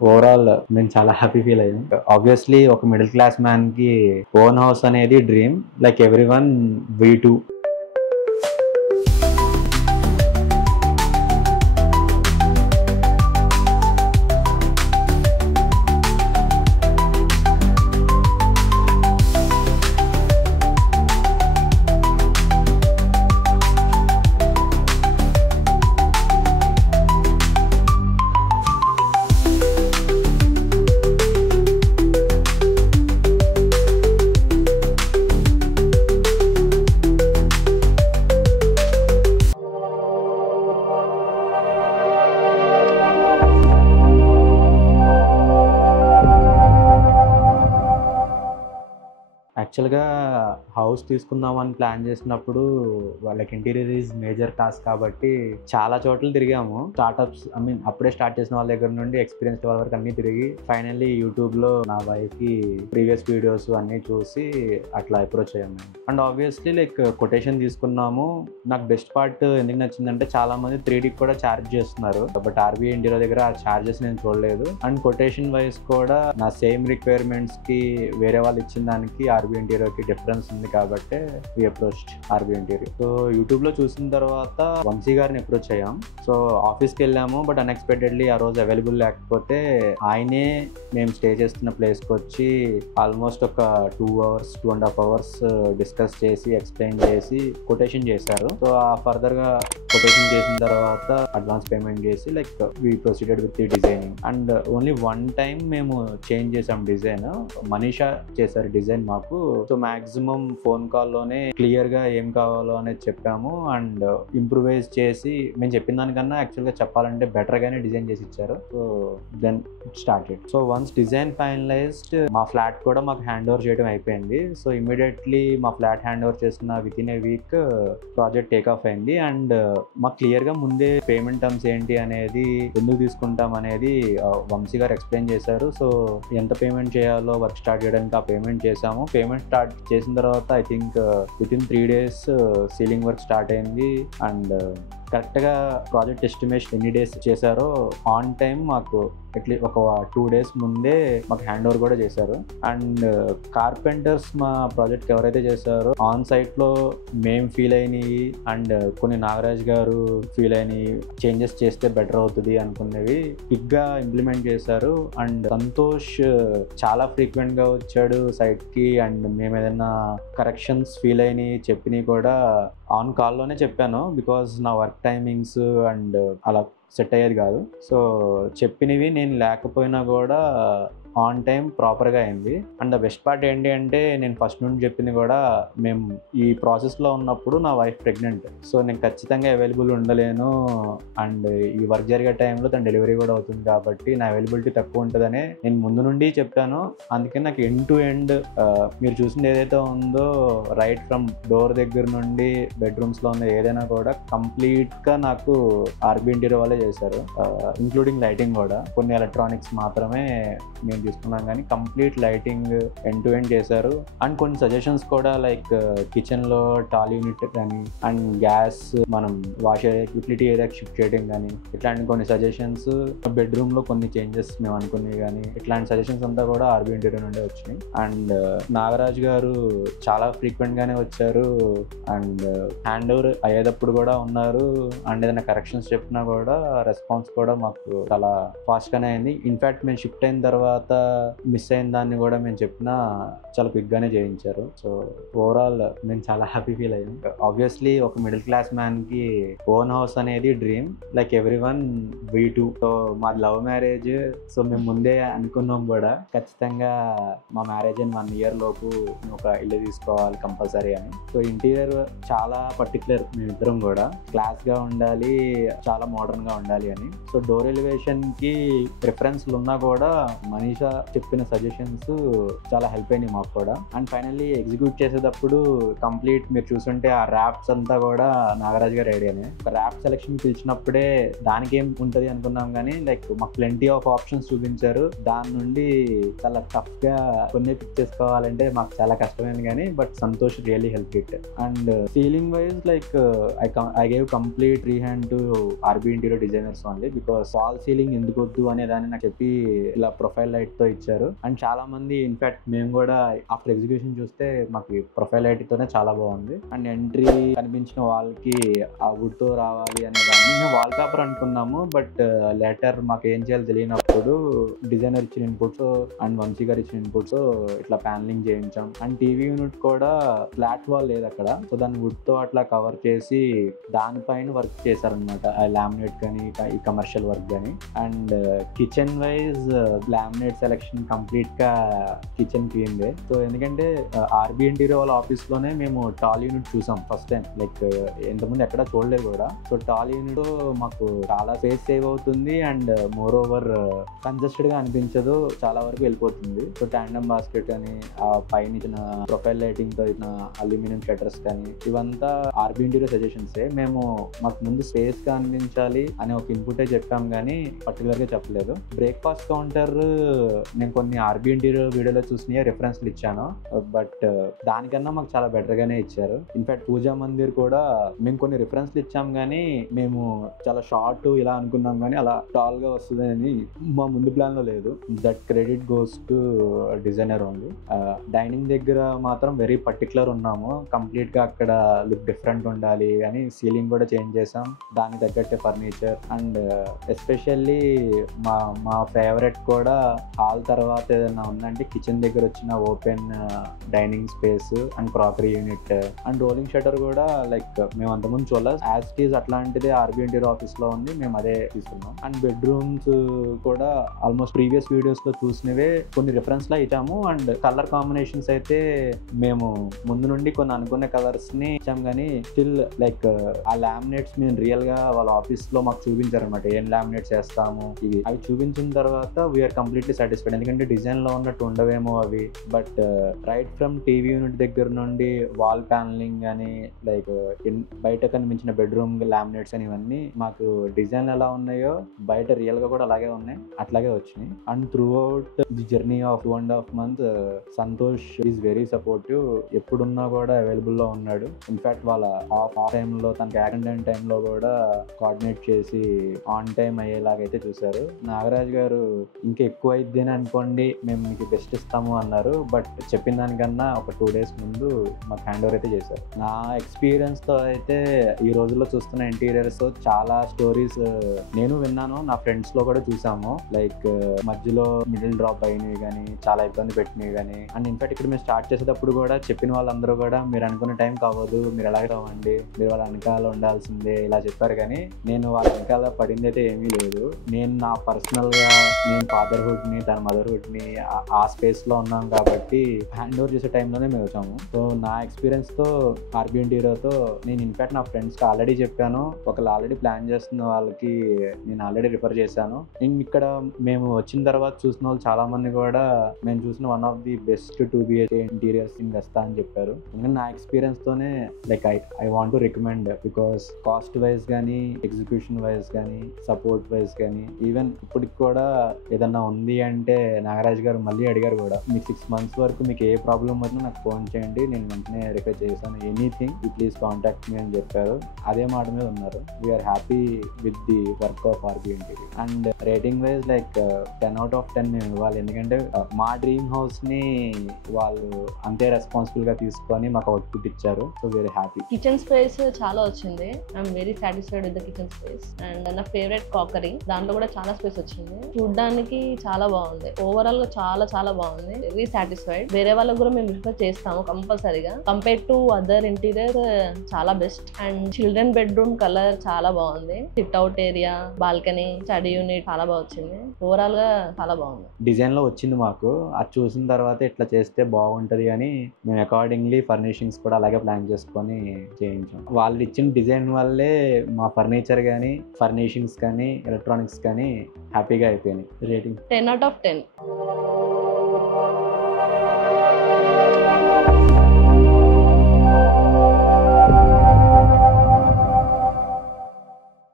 Overall నేను చాలా happy feel అయ్యాను. ఆబ్వియస్లీ ఒక మిడిల్ క్లాస్ మ్యాన్‌కి ఓన్ హౌస్ అనేది డ్రీమ్. లైక్ ఎవ్రీవన్ వి టూ. యాక్చువల్‌గా హౌస్ తీసుకుందామని ప్లాన్ చేసినప్పుడు వాళ్ళకి ఇంటీరియర్ ఈజ్ మేజర్ టాస్క్ కాబట్టి చాలా చోట్ల తిరిగాము. స్టార్టప్స్ అప్పుడే స్టార్ట్ చేసిన వాళ్ళ దగ్గర నుండి ఎక్స్పీరియన్స్ వాళ్ళ వరకు అన్నీ తిరిగి ఫైనల్లీ యూట్యూబ్‌లో నా వైఫ్‌కి ప్రీవియస్ వీడియోస్ అన్నీ చూసి అట్లా అప్రోచ్ అయ్యాము మేము. అండ్ ఆబ్వియస్లీ లైక్ కొటేషన్ తీసుకున్నాము. నాకు బెస్ట్ పార్ట్ ఎందుకు నచ్చిందంటే చాలా మంది 3Dకి కూడా ఛార్జ్ చేస్తున్నారు. బట్ ఆర్బీఐ ఇండియా దగ్గర ఆ ఛార్జెస్ నేను చూడలేదు. అండ్ కొటేషన్ వైజ్ కూడా నా సేమ్ రిక్వైర్మెంట్స్‌కి వేరే వాళ్ళు ఇచ్చిన దానికి ఆర్బీఐ ఇంటీరియర్‌కి డిఫరెన్స్ ఉంది కాబట్టి వి అప్రోచ్డ్ ఆర్బీఐ ఇంటీరియర్. సో యూట్యూబ్‌లో చూసిన తర్వాత వంశీ గారిని అప్రోచ్ అయ్యాం. సో ఆఫీస్కి వెళ్ళాము. బట్ అన్ఎక్స్పెక్టెడ్లీ ఆ రోజు అవైలబుల్ లేకపోతే ఆయనే మేము స్టే చేస్తున్న ప్లేస్కి వచ్చి ఆల్మోస్ట్ ఒక 2.5 అవర్స్ డిస్కస్ చేసి ఎక్స్ప్లెయిన్ చేసి కొటేషన్ చేశారు. సో ఆ ఫర్దర్గా కొటేషన్ చేసిన తర్వాత అడ్వాన్స్ పేమెంట్ చేసి like we proceeded with the designing. And only one time మేము చేంజ్ చేసాం డిజైన్. మనీషా చేశారు డిజైన్ మాకు. సో మాక్సిమం ఫోన్ కాల్లోనే క్లియర్గా ఏం కావాలో అనేది చెప్పాము. అండ్ ఇంప్రూవైజ్ చేసి మేము చెప్పిన దానికన్నా యాక్చువల్గా చెప్పాలంటే బెటర్గానే డిజైన్ చేసి ఇచ్చారు. So then it started. So once design finalized మా ఫ్లాట్ కూడా మాకు హ్యాండ్ ఓవర్ చేయడం అయిపోయింది. సో ఇమీడియట్లీ మా ఫ్లాట్ హ్యాండ్ ఓవర్ చేసిన within a week project take off అయింది. అండ్ మాకు క్లియర్గా ముందే పేమెంట్ టర్మ్స్ ఏంటి అనేది ఎందుకు తీసుకుంటాం అనేది వంశీ గారు ఎక్స్ప్లెయిన్ చేశారు. సో ఎంత పేమెంట్ చేయాలో వర్క్ స్టార్ట్ చేయడానికి ఆ పేమెంట్ చేసాము. పేమెంట్ స్టార్ట్ చేసిన తర్వాత I think with in 3 days ceiling work start అయింది. అండ్ కరెక్ట్గా ప్రాజెక్ట్ ఎస్టిమేషన్ ఎన్ని డేస్ చేశారో ఆన్ టైం మాకు అట్లీస్ట్ ఒక 2 days ముందే మాకు హ్యాండ్ ఓవర్ కూడా చేశారు. అండ్ కార్పెంటర్స్ మా ప్రాజెక్ట్కి ఎవరైతే చేశారో ఆన్ సైట్లో మేము ఫీల్ అయినవి అండ్ కొన్ని నాగరాజ్ గారు ఫీల్ అయినవి చేంజెస్ చేస్తే బెటర్ అవుతుంది అనుకునేవి క్విక్గా ఇంప్లిమెంట్ చేశారు. అండ్ సంతోష్ చాలా ఫ్రీక్వెంట్గా వచ్చాడు సైట్కి. అండ్ మేము ఏదైనా కరెక్షన్స్ ఫీల్ అయినవి చెప్పినవి కూడా ఆన్ కాల్లోనే చెప్పాను. బికాజ్ నా వర్క్ టైమింగ్స్ అండ్ అలా సెట్ అయ్యేది కాదు. సో చెప్పినవి నేను లేకపోయినా కూడా ఆన్ టైం ప్రాపర్గా అయింది. అండ్ ద బెస్ట్ పార్ట్ ఏంటి అంటే నేను ఫస్ట్ నుండి చెప్పింది కూడా మేము ఈ ప్రాసెస్లో ఉన్నప్పుడు నా వైఫ్ ప్రెగ్నెంట్. సో నేను ఖచ్చితంగా అవైలబుల్ ఉండలేను. అండ్ ఈ వర్క్ జరిగే టైంలో తన డెలివరీ కూడా అవుతుంది కాబట్టి నా అవైలబిలిటీ తక్కువ ఉంటుందని నేను ముందు నుండి చెప్పాను. అందుకే నాకు ఎండ్ టు ఎండ్ మీరు చూసింది ఏదైతే ఉందో రైట్ ఫ్రమ్ డోర్ దగ్గర నుండి బెడ్రూమ్స్లో ఉన్న ఏదైనా కూడా కంప్లీట్గా నాకు ఆర్బీఐ ఇంటీరియర్ వాళ్ళే చేశారు. ఇంక్లూడింగ్ లైటింగ్ కూడా. కొన్ని ఎలక్ట్రానిక్స్ మాత్రమే మేము తీసుకున్నాం కానీ complete lighting end to end చేశారు. అండ్ కొన్ని సజెషన్స్ కూడా లైక్ కిచెన్లో టాల్ యూనిట్ కానీ అండ్ గ్యాస్ మనం వాష్ యూటిలిటీ ఏరియాకి షిఫ్ట్ చేయడం కానీ ఇట్లాంటి కొన్ని సజెషన్స్, బెడ్రూమ్లో కొన్ని చేంజెస్ మేము అనుకునేవి కానీ ఇట్లాంటి సజెషన్స్ అంతా కూడా ఆర్బీఐ ఇంటీరియర్ నుండే వచ్చినాయి. అండ్ నాగరాజ్ గారు చాలా ఫ్రీక్వెంట్గానే వచ్చారు. అండ్ హ్యాండ్ ఓవర్ అయ్యేటప్పుడు కూడా ఉన్నారు. అండ్ ఏదైనా కరెక్షన్స్ చెప్పినా కూడా రెస్పాన్స్ కూడా మాకు చాలా ఫాస్ట్గానే అయింది. ఇన్ఫ్యాక్ట్ మేము షిఫ్ట్ అయిన తర్వాత మిస్ అయిన దాన్ని కూడా మేము చెప్పినా చాలా క్విక్గానే చేయించారు. సో ఓవరాల్ నేను చాలా హ్యాపీ ఫీల్ అయ్యాను. ఆబ్వియస్లీ ఒక మిడిల్ క్లాస్ మ్యాన్కి ఓన్ హౌస్ అనేది డ్రీమ్. లైక్ ఎవ్రీవన్ వి టూ. సో మాది లవ్ మ్యారేజ్. సో మేము ముందే అనుకున్నాం కూడా ఖచ్చితంగా మా మ్యారేజ్ అయిన 1 year లోపు ఒక ఇల్లు తీసుకోవాలి కంపల్సరీ అని. సో ఇంటీరియర్ చాలా పర్టికులర్ మేమిద్దరం కూడా క్లాస్గా ఉండాలి, చాలా మోడర్న్గా ఉండాలి అని. సో డోర్ ఎలివేషన్కి ప్రిఫరెన్స్లు ఉన్నా కూడా మనీషా చెప్పిన సజెషన్స్ చాలా హెల్ప్ అయినాయి మాకు కూడా. అండ్ ఫైనల్లీ ఎగ్జిక్యూట్ చేసేటప్పుడు కంప్లీట్ మీరు చూసుంటే ఆ ర్యాప్స్ అంతా కూడా నాగరాజ్ గారి ఐడియానే. ఒక ర్యాప్ సెలెక్షన్ పిలిచినప్పుడే దానికి ఏం ఉంటుంది అనుకున్నాం, కానీ లైక్ మాకు ప్లెంటీ ఆఫ్ ఆప్షన్స్ చూపించారు. దాని నుండి చాలా టఫ్ గా కొన్ని పిక్ చేసుకోవాలంటే మాకు చాలా కష్టమైంది, కానీ but Santosh really help it. And ceiling wise like I gave complete free hand to RB interior designers only, because fall ceiling ఎందుకు వద్దు అనే దాన్ని నాకు చెప్పి ఇలా ప్రొఫైల్ లైట్ తో ఇచ్చారు. అండ్ చాలా మంది ఇన్ఫాక్ట్ మేము కూడా ఆఫ్టర్ ఎగ్జిక్యూషన్ చూస్తే మాకు ప్రొఫైల్ లైట్ తోనే చాలా బాగుంది. అండ్ ఎంట్రీ కనిపించిన వాళ్ళకి ఆ వుడ్ తో రావాలి అనే దాన్ని మేము వాల్ పేపర్ అనుకున్నాము, బట్ లేటర్ మాకు ఏం చేయాలో తెలియనప్పుడు డిజైనర్ ఇచ్చిన ఇన్పుట్స్ అండ్ వంశీ గారు ఇచ్చిన ఇన్పుట్స్ ఇట్లా ప్యానలింగ్ చేయించాం. అండ్ టీవీ యూనిట్ కూడా ఫ్లాట్ వాల్ లేదు అక్కడ, సో దాన్ని వుడ్ తో అట్లా కవర్ చేసి దానిపైన వర్క్ చేశారనమాట, లామినేట్ కానీ ఈ కమర్షియల్ వర్క్ కానీ. And kitchen wise laminate selection complete గా కిచెన్ క్లీన్ డే. సో ఎందుకంటే ఆర్బీ ఇంటీరియర్ వాళ్ళ ఆఫీస్ లోనే మేము టాల్ యూనిట్ చూసాం ఫస్ట్ టైం, లైక్ ఇంతకుముందు ఎక్కడ చూడలేదు కూడా. సో టాల్ యూనిట్ మాకు చాలా స్పేస్ సేవ్ అవుతుంది అండ్ మోర్ ఓవర్ కంజెస్టెడ్ గా అనిపించదు, చాలా వరకు వెళ్ళిపోతుంది. సో టాండమ్ బాస్కెట్ కానీ ఆ పైన ఇచ్చిన ప్రొఫైల్ లైటింగ్ తో ఇచ్చిన అల్యూమినియం షట్టర్స్ కానీ ఇవంతా ఆర్బీ ఇంటీరియర్ సజెషన్స్. మేము మాకు ముందు స్పేస్ గా అనిపించాలి అనే ఒక ఇన్పుటే చెప్పాం, కానీ పర్టికులర్ గా చెప్పలేదు. బ్రేక్ఫాస్ట్ కౌంటర్ నేను కొన్ని ఆర్బీ ఇంటీరియర్ వీడియోలో చూసిన రిఫరెన్స్లు ఇచ్చాను, బట్ దానికన్నా మాకు చాలా బెటర్ గానే ఇచ్చారు. ఇన్ఫాక్ట్ పూజా మందిర్ కూడా మేము కొన్ని రిఫరెన్స్లు ఇచ్చాం, కానీ మేము చాలా షార్ట్ ఇలా అనుకున్నాం, కానీ అలా టాల్ గా వస్తుందని మా ముందు ప్లాన్ లో లేదు. That credit goes to designer only. Dining దగ్గర మాత్రం వెరీ పర్టికులర్ ఉన్నాము, కంప్లీట్ గా అక్కడ లుక్ డిఫరెంట్ ఉండాలి అని సీలింగ్ కూడా చేంజ్ చేసాం, దానికి తగ్గట్టే ఫర్నిచర్. అండ్ ఎస్పెషల్లీ మా ఫేవరెట్ కూడా హాల్ తర్వాత ఏదైనా ఉందంటే కిచెన్ దగ్గర వచ్చిన open dining space and crockery unit and rolling shutter కూడా లైక్ మేము అంతకుముందు చూడలేదు, యాజ్ ఇట్ ఈజ్ అట్లాంటిది ఆర్బీ ఇంటీరియర్ ఆఫీస్ లో ఉంది, మేము అదే తీసుకున్నాం. అండ్ బెడ్రూమ్స్ కూడా ఆల్మోస్ట్ ప్రీవియస్ వీడియోస్ లో చూసినవే కొన్ని రిఫరెన్స్ లా ఇచ్చాము. అండ్ కలర్ కాంబినేషన్స్ అయితే మేము ముందు నుండి కొన్ని అనుకున్న కలర్స్ ని ఇచ్చాం, కానీ స్టిల్ లైక్ ఆ లామినేట్స్ మేము రియల్ గా వాళ్ళ ఆఫీస్ లో మాకు చూపించారనమాట, ఏం లామినేట్స్ వేస్తాము ఇవి. అవి చూపించిన తర్వాత వీఆర్ కంప్లీట్లీ సాటిస్ఫైడ్, ఎందుకంటే డిజైన్ లో ఉన్నట్టు ఉండవేమో అవి. But right from TV unit దగ్గర నుండి వాల్ ప్యానలింగ్ అని లైక్ బయట కనిపించిన బెడ్రూమ్ లామినేట్స్ అని ఇవన్నీ మాకు డిజైన్ ఎలా ఉన్నాయో బయట రియల్ గా కూడా అలాగే ఉన్నాయి, అట్లాగే వచ్చినాయి. And throughout the journey of 2.5 months Santosh is very supportive, ఎప్పుడున్నా కూడా అవైలబుల్ లో ఉన్నాడు. ఇన్ఫాక్ట్ వాళ్ళ ఆఫ్ టైంలో తనకి యాక్సిడెంట్ టైంలో కూడా కోఆర్డినేట్ చేసి ఆన్ టైం అయ్యేలాగైతే చూశారు. నాగరాజ్ గారు ఇంకా ఎక్కువ అయిద్ది అని అనుకోండి, మేము మీకు బెస్ట్ ఇస్తాము అన్నారు, బట్ చెప్పిన దానికన్నా ఒక 2 days ముందు మాకు హ్యాండ్ ఓవర్ అయితే చేశారు. నా ఎక్స్పీరియన్స్ తో అయితే ఈ రోజుల్లో చూస్తున్న ఇంటీరియర్స్ చాలా స్టోరీస్ నేను విన్నాను, నా ఫ్రెండ్స్ లో కూడా చూసాము. లైక్ మధ్యలో మిడిల్ డ్రాప్ అయినవి కానీ, చాలా ఇబ్బంది పెట్టినవి కానీ. అండ్ ఇన్ఫాక్ట్ ఇక్కడ మేము స్టార్ట్ చేసేటప్పుడు కూడా చెప్పిన వాళ్ళందరూ కూడా మీరు అనుకున్న టైం కావద్దు, మీరు ఎలాగ రావండి, మీరు వాళ్ళ వెనకాల ఉండాల్సిందే ఇలా చెప్పారు, కానీ నేను వాళ్ళ వెనకాల పడింది అయితే ఏమీ లేదు. నేను నా పర్సనల్ గా నేను ఫాదర్హుడ్ ని తన మదర్హుడ్ ని ఆ స్పేస్ లో ఉన్నాం కాబట్టి హ్యాండ్ ఓవర్ చేసే టైంలోనే మేము వచ్చాము. సో నా ఎక్స్పీరియన్స్ తో ఆర్బీ ఇంటీరియర్ తో నేను ఇన్ఫాక్ట్ నా ఫ్రెండ్స్ కి ఆల్రెడీ చెప్పాను, ఒకళ్ళు ఆల్రెడీ ప్లాన్ చేస్తున్న వాళ్ళకి నేను ఆల్రెడీ రిఫర్ చేశాను. ఇక్కడ మేము వచ్చిన తర్వాత చూసిన వాళ్ళు చాలా మంది కూడా మేము చూసిన one of the best 2BHK interiors in Vesta అని చెప్పారు. ఎందుకంటే నా ఎక్స్పీరియన్స్ తోనే like I want to recommend, because cost wise కానీ, ఎగ్జిక్యూషన్ వైజ్ కానీ, సపోర్ట్ వైజ్ కానీ, ఈవెన్ ఇప్పటికి కూడా ఏదన్నా ఉంది అంటే నాగరాజ్ గారు మళ్ళీ అడిగారు కూడా, మీకు 6 months వరకు మీకు ఏ ప్రాబ్లం వచ్చినా నాకు ఫోన్ చేయండి, నేను వెంటనే రిఫర్ చేశాను, anything you please contact me అని చెప్పారు. అదే మాట మీద ఉన్నారు. We are happy with the work of RB interior. And rating wise like 10 out of 10 మేము ఇవ్వాలి, ఎందుకంటే మా డ్రీమ్ హౌస్ ని వాళ్ళు అంతే రెస్పాన్సిబుల్ గా తీసుకొని మాకు అవుట్పుట్ ఇచ్చారు. So very happy. Kitchen space చాలా వచ్చింది, I'm very satisfied with the kitchen space. And నా ఫేవరెట్ కాకరీ, దాంట్లో కూడా చాలా స్పేస్ వచ్చింది, చూడడానికి చాలా బాగుంది, ఓవరాల్ గా చాలా చాలా బాగుంది, వెరీ సాటిస్ఫైడ్. వేరే వాళ్ళకి కూడా మేము రిఫర్ చేస్తాము కంపల్సరీగా. కంపేర్ టు అదర్ ఇంటీరియర్ చాలా best. And children bedroom colour చాలా బాగుంది, SIT out area, balcony, study unit చాలా బాగా వచ్చింది, ఓవరాల్ గా చాలా బాగుంది. డిజైన్ లో వచ్చింది మాకు, అది చూసిన తర్వాత ఇట్లా చేస్తే బాగుంటది అని మేము అకార్డింగ్లీ ఫర్నిషింగ్స్ కూడా అలాగే ప్లాన్ చేసుకొని చేయించాం. వాళ్ళు ఇచ్చిన డిజైన్ వల్లే మా ఫర్నిచర్ కానీ, ఫర్నిషింగ్స్ కానీ, ఎలక్ట్రానిక్స్ కానీ హ్యాపీగా అయిపోయినాయి. Rating 10 out of 10.